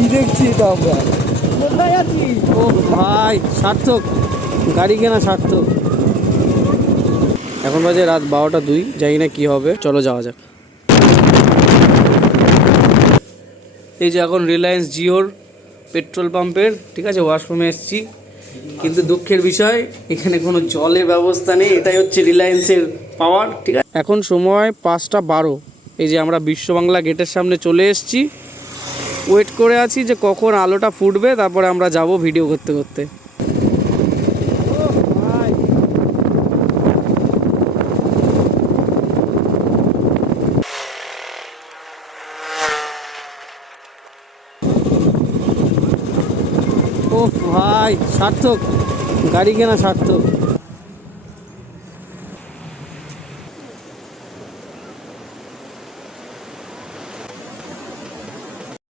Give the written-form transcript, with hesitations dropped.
কি দেখছি তো আমরা? কোথায় আছি? ও ভাই সার্থক, গাড়ি কেনা সার্থক। এখন বাজে রাত 12টা 2, জানি না কি হবে, চলো যাওয়া যাক। এই যে এখন রিলায়েন্স জিওর পেট্রোল পাম্পের, ঠিক আছে, ওয়াশরুমে এসেছি, কিন্তু দুঃখের বিষয় এখানে কোনো জলের ব্যবস্থা নেই। এটাই হচ্ছে রিলায়েন্সের পাওয়ার, ঠিক আছে। এখন সময় 5টা 12। এই যে আমরা বিশ্ব বাংলা গেটের সামনে চলে এসেছি, ওয়েট করে আছি যে কখন আলোটা ফুটবে, তারপরে আমরা যাব ভিডিও করতে করতে। ও ভাই সার্থক, গাড়ি কেনা সার্থক।